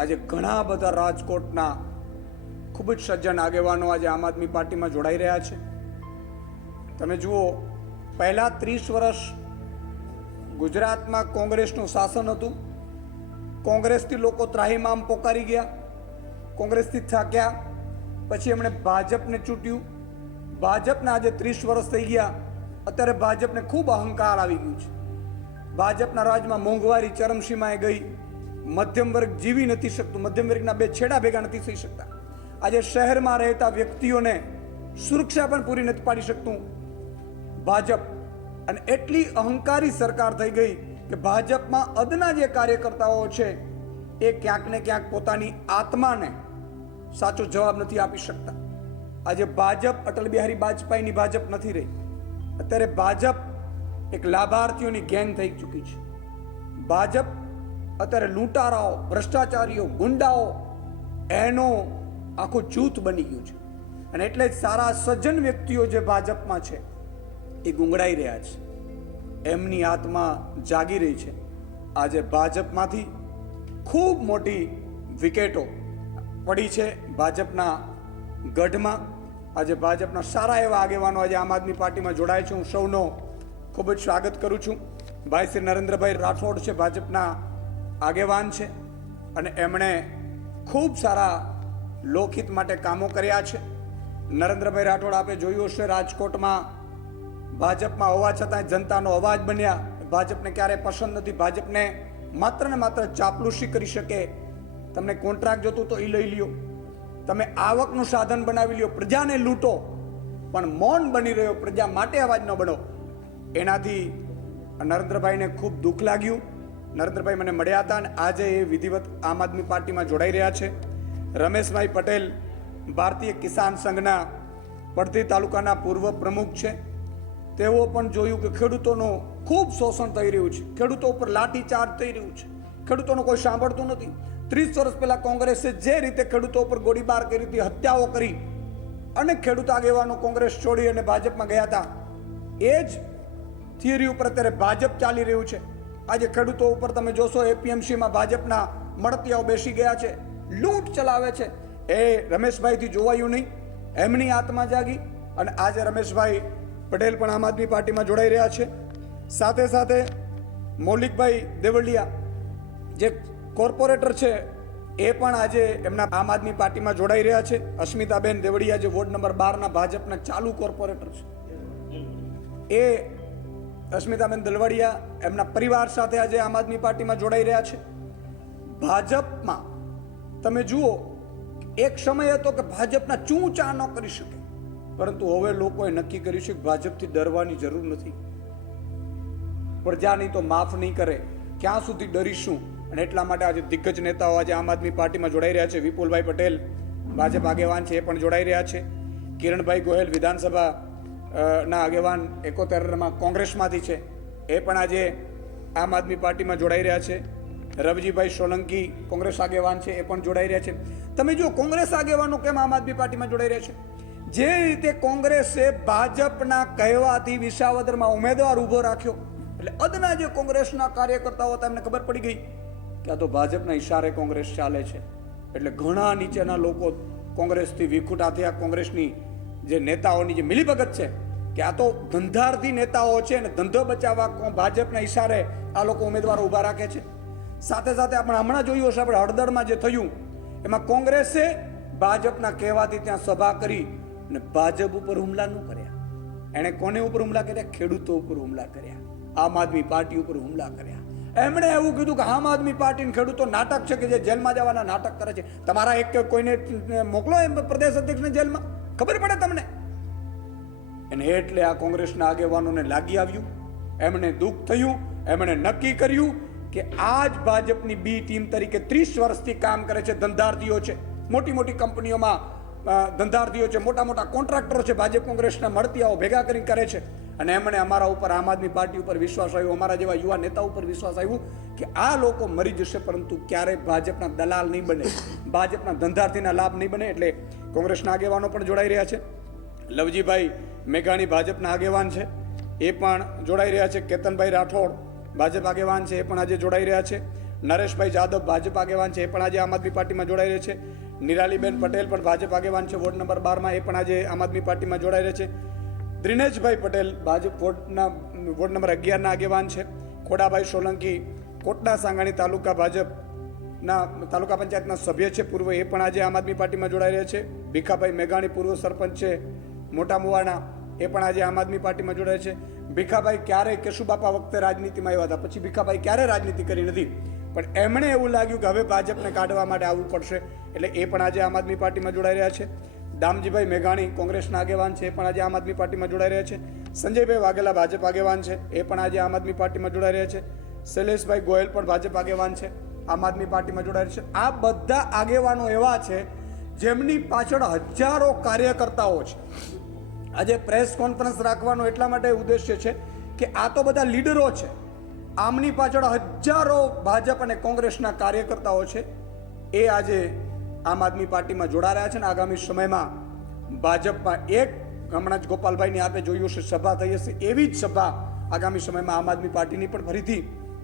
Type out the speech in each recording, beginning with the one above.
આજે ઘણા બધા રાજકોટના ખૂબ જ સજ્જન આગેવાનો આજે આમ આદમી પાર્ટીમાં જોડાઈ રહ્યા છે. તમે જુઓ, પહેલા 30 વર્ષ ગુજરાતમાં કોંગ્રેસનું શાસન હતું. કોંગ્રેસથી લોકો ત્રાહિમામ પોકારી ગયા, કોંગ્રેસથી થાક્યા, પછી એમણે ભાજપને ચૂંટ્યું. ભાજપના આજે 30 વર્ષ થઈ ગયા. અત્યારે ભાજપને ખૂબ અહંકાર આવી ગયું છે. ભાજપના રાજમાં મોંઘવારી ચરમસીમાએ ગઈ. મધ્યમ વર્ગ જીવી નથી શકતું, મધ્યમ વર્ગના બે છેડા ભેગા નથી થઈ શકતા. આજે શહેરમાં રહેતા વ્યક્તિઓને સુરક્ષા પણ પૂરી નથી પાડી શકતું ભાજપ. અને એટલી અહંકારી સરકાર થઈ ગઈ કે ભાજપમાં અદના જે કાર્યકર્તાઓ છે એ ક્યાંક ને ક્યાંક પોતાની આત્માને સાચો જવાબ નથી આપી શકતા. આજે ભાજપ અટલ બિહારી વાજપેયીની ભાજપ નથી રહી. અત્યારે ભાજપ એક લાભાર્થીઓની ગેંગ થઈ ચૂકી છે. ભાજપ અત્યારે લૂંટારાઓ, ભ્રષ્ટાચારીઓ, ગુંડાઓ એનો આખું જૂથ બની ગયું છે. અને એટલે જ સારા સજ્જન વ્યક્તિઓ જે ભાજપમાં છે એ ગુંગળાઈ રહ્યા છે, એમની આત્મા જાગી રહી છે. આજે ભાજપમાંથી ખૂબ મોટી વિકેટો પડી છે ભાજપના ગઢમાં. આજે ભાજપના સારા એવા આગેવાનો આજે આમ આદમી પાર્ટીમાં જોડાય છે. હું સૌનો ખૂબ જ સ્વાગત કરું છું. ભાઈ શ્રી નરેન્દ્રભાઈ રાઠોડ છે, ભાજપના આગેવાન છે, અને એમણે ખૂબ સારા લોકહિત માટે કામો કર્યા છે. નરેન્દ્રભાઈ રાઠોડ, આપે જોયું હશે, રાજકોટમાં ભાજપમાં હોવા છતાં જનતાનો અવાજ બન્યા. ભાજપને ક્યારેય પસંદ નથી. ભાજપને માત્ર ને માત્ર ચાપલુસી કરી શકે. તમને કોન્ટ્રાક્ટ જોતું તો એ લઈ લ્યો, તમે આવકનું સાધન બનાવી લ્યો, પ્રજાને લૂંટો, પણ મૌન બની રહ્યો, પ્રજા માટે અવાજ ન બનો. એનાથી નરેન્દ્રભાઈને ખૂબ દુઃખ લાગ્યું. નરેન્દ્રભાઈ મને મળ્યા હતા અને આજે એ વિધિવત આમ આદમી પાર્ટીમાં જોડાઈ રહ્યા છે. રમેશભાઈ પટેલ ભારતીય કિસાન સંઘના પડતી તાલુકાના પૂર્વ પ્રમુખ છે. તેઓ પણ જોયું કે ખેડૂતોનું ખૂબ શોષણ થઈ રહ્યું છે, ખેડૂતો ઉપર લાઠીચાર્જ થઈ રહ્યું છે, ખેડૂતોનું કોઈ સાંભળતું નથી. 30 વર્ષ પહેલા કોંગ્રેસે જે રીતે ખેડૂતો ઉપર ગોળીબાર કરી હતી, હત્યાઓ કરી, અને ખેડૂત આગેવાનો કોંગ્રેસ છોડી અને ભાજપમાં ગયા હતા, એ જ થિયરી ઉપર અત્યારે ભાજપ ચાલી રહ્યું છે. આજે ખેડૂતો ઉપર તમે જોશો, એપીએમસીમાં ભાજપના મળતિયાઓ બેસી ગયા છે, લૂંટ ચલાવે છે. એ રમેશભાઈથી જોવાયું નહીં, એમની આત્મા જાગી. અને આજે રમેશભાઈ પટેલ પણ આમ આદમી પાર્ટીમાં જોડાઈ રહ્યા છે. સાથે સાથે મૌલિકભાઈ દેવળિયા જે કોર્પોરેટર છે એ પણ આજે એમના આમ આદમી પાર્ટીમાં જોડાઈ રહ્યા છે. અસ્મિતાબેન દેવળિયા જે વોર્ડ નંબર 12 ભાજપના ચાલુ કોર્પોરેટર છે, એ અસ્મિતાબેન દલવાડિયા એમના પરિવાર સાથે આજે આમ આદમી પાર્ટીમાં જોડાઈ રહ્યા છે. ભાજપમાં તમે જુઓ, એક સમય હતો કે ભાજપના ચૂંચા ન કરી શકે, પરંતુ હવે લોકોએ નક્કી કર્યું છે કે ભાજપથી ડરવાની જરૂર નથી. પ્રજાની તો માફ નહીં કરે, ક્યાં સુધી ડરીશું? અને એટલા માટે આજે દિગ્ગજ નેતાઓ આજે આમ આદમી પાર્ટીમાં જોડાઈ રહ્યા છે. વિપુલભાઈ પટેલ ભાજપ આગેવાન છે, એ પણ જોડાઈ રહ્યા છે. કિરણભાઈ ગોહેલ વિધાનસભા ના આગેવાન 71માં કોંગ્રેસમાંથી છે, એ પણ આજે આમ આદમી પાર્ટીમાં જોડાઈ રહ્યા છે. રવજીભાઈ સોલંકી કોંગ્રેસ આગેવાન છે, એ પણ જોડાઈ રહ્યા છે. તમે જો કોંગ્રેસ આગેવાનો કેમ આમ આદમી પાર્ટીમાં જોડાઈ રહ્યા છે? જે રીતે કોંગ્રેસે ભાજપના કહેવાથી વિસાવદરમાં ઉમેદવાર ઊભો રાખ્યો, એટલે અદના જે કોંગ્રેસના કાર્યકર્તાઓ હતા એમને ખબર પડી ગઈ કે આ તો ભાજપના ઈશારે કોંગ્રેસ ચાલે છે. એટલે ઘણા નીચેના લોકો કોંગ્રેસથી વિખૂટા થયા. કોંગ્રેસની જે નેતાઓની જે મિલીભગત છે કે આ તો ધંધાર્થી નેતાઓ છે અને ધંધો બચાવવા ભાજપના ઈશારે આ લોકો ઉમેદવારો ઊભા રાખે છે. સાથે સાથે આપણે હમણાં જોયું હશે, આપણે હળદરમાં જે થયું એમાં કોંગ્રેસે ભાજપના કહેવાથી ત્યાં સભા કરી અને ભાજપ ઉપર હુમલા ન કર્યા. એણે કોને ઉપર હુમલા કર્યા? ખેડૂતો ઉપર હુમલા કર્યા, આમ આદમી પાર્ટી ઉપર હુમલા કર્યા. એમણે એવું કીધું કે આમ આદમી પાર્ટી ખેડૂતો નાટક છે કે જે જેલમાં જવાના નાટક કરે છે. તમારા એક કોઈને મોકલો એમ પ્રદેશ અધ્યક્ષને જેલમાં, ખબર પડે તમને. અને એટલે આ કોંગ્રેસના આગેવાનોને લાગી આવ્યું, એમને દુઃખ થયું, એમણે નક્કી કર્યું કે આ જ ભાજપની બી ટીમ તરીકે 30 વર્ષથી કામ કરે છે. ધંધાર્થીઓ છે, મોટી મોટી કંપનીઓમાં ધંધાર્થીઓ છે, મોટા મોટા કોન્ટ્રાક્ટરો છે, ભાજપ કોંગ્રેસના મળતિયાઓ ભેગા કરીને કરે છે. અને એમણે અમારા ઉપર, આમ આદમી પાર્ટી ઉપર વિશ્વાસ આવ્યો, અમારા જેવા યુવા નેતા ઉપર વિશ્વાસ આવ્યો કે આ લોકો મરી જશે પરંતુ ક્યારેય ભાજપના દલાલ નહીં બને, ભાજપના ધંધાર્થીના લાભ નહીં બને. એટલે કોંગ્રેસના આગેવાનો પણ જોડાઈ રહ્યા છે. લવજીભાઈ મેઘાણી ભાજપના આગેવાન છે, એ પણ જોડાઈ રહ્યા છે. કેતનભાઈ રાઠોડ ભાજપ આગેવાન છે, એ પણ આજે જોડાઈ રહ્યા છે. નરેશભાઈ જાદવ ભાજપ આગેવાન છે, એ પણ આજે આમ આદમી પાર્ટીમાં જોડાઈ રહ્યા છે. નિરાલીબેન પટેલ પણ ભાજપ આગેવાન છે, વોર્ડ નંબર 12માં, એ પણ આજે આમ આદમી પાર્ટીમાં જોડાઈ રહ્યા છે. દિનેશભાઈ પટેલ ભાજપ વોર્ડ નંબર 11ના આગેવાન છે. ખોડાભાઈ સોલંકી કોટડા સાંગાણી તાલુકા ભાજપના તાલુકા પંચાયતના સભ્ય છે પૂર્વ, એ પણ આજે આમ આદમી પાર્ટીમાં જોડાઈ રહ્યા છે. ભીખાભાઈ મેઘાણી પૂર્વ સરપંચ છે મોટા મુવાના, એ પણ આજે આમ આદમી પાર્ટીમાં જોડાય છે. ભીખાભાઈ ક્યારેય કેશુબાપા વખતે રાજનીતિમાં આવ્યા હતા, પછી ભીખાભાઈ ક્યારેય રાજનીતિ કરી નથી, પણ એમણે એવું લાગ્યું કે હવે ભાજપને કાઢવા માટે આવવું પડશે, એટલે એ પણ આજે આમ આદમી પાર્ટીમાં જોડાઈ રહ્યા છે. દામજીભાઈ મેઘાણી કોંગ્રેસના આગેવાન છે, એ પણ આજે આમ આદમી પાર્ટીમાં જોડાઈ રહ્યા છે. સંજયભાઈ વાઘેલા ભાજપ આગેવાન છે, એ પણ આજે આમ આદમી પાર્ટીમાં જોડાઈ રહ્યા છે. શૈલેષભાઈ ગોયલ પણ ભાજપ આગેવાન છે, આમ આદમી પાર્ટીમાં જોડાઈ રહ્યા છે. આ બધા આગેવાનો એવા છે જેમની પાછળ હજારો કાર્યકર્તાઓ છે. આજે પ્રેસ કોન્ફરન્સ રાખવાનો એટલા માટે ઉદ્દેશ્ય છે કે આ તો બધા લીડરો છે, આમની પાછળ હજારો ભાજપ અને કોંગ્રેસના કાર્યકર્તાઓ છે, એ આજે આમ આદમી પાર્ટીમાં જોડા રહ્યા છે. અને આગામી સમયમાં ભાજપમાં એક હમણાં જ ગોપાલભાઈની આપે જોયું છે સભા થઈ હશે, એવી જ સભા આગામી સમયમાં આમ આદમી પાર્ટીની પણ ફરીથી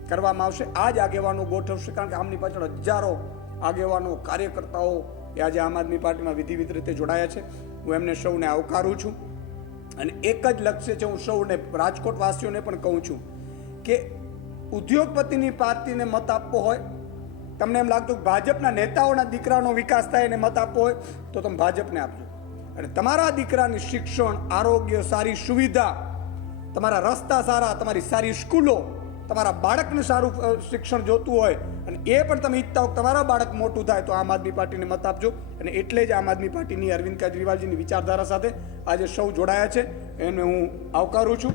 કરવામાં આવશે. આ જ આગેવાનો ગોઠવશે, કારણ કે આમની પાછળ હજારો આગેવાનો કાર્યકર્તાઓ એ આજે આમ આદમી પાર્ટીમાં વિધિવિધ રીતે જોડાયા છે. હું એમને સૌને આવકારું છું અને એક જ લક્ષ્ય છે, હું સૌને રાજકોટ વાસીઓને પણ કહું છું કે ઉદ્યોગપતિની પાર્ટીને મત આપવો હોય, તમને એમ લાગતું ભાજપના નેતાઓના દીકરાનો વિકાસ થાય એને મત આપવો હોય તો તમે ભાજપને આપજો. અને તમારા દીકરાની શિક્ષણ, આરોગ્ય, સારી સુવિધા, તમારા રસ્તા સારા, તમારી સારી સ્કૂલો, તમારા બાળકને સારું શિક્ષણ જોતું હોય અને એ પણ તમે ઈચ્છતા હો તમારા બાળક મોટું થાય તો આમ આદમી પાર્ટીને મત આપજો. અને એટલે જ આમ આદમી પાર્ટીની અરવિંદ કેજરીવાલજીની વિચારધારા સાથે આજે સૌ જોડાયા છે, એને હું આવકારું છું.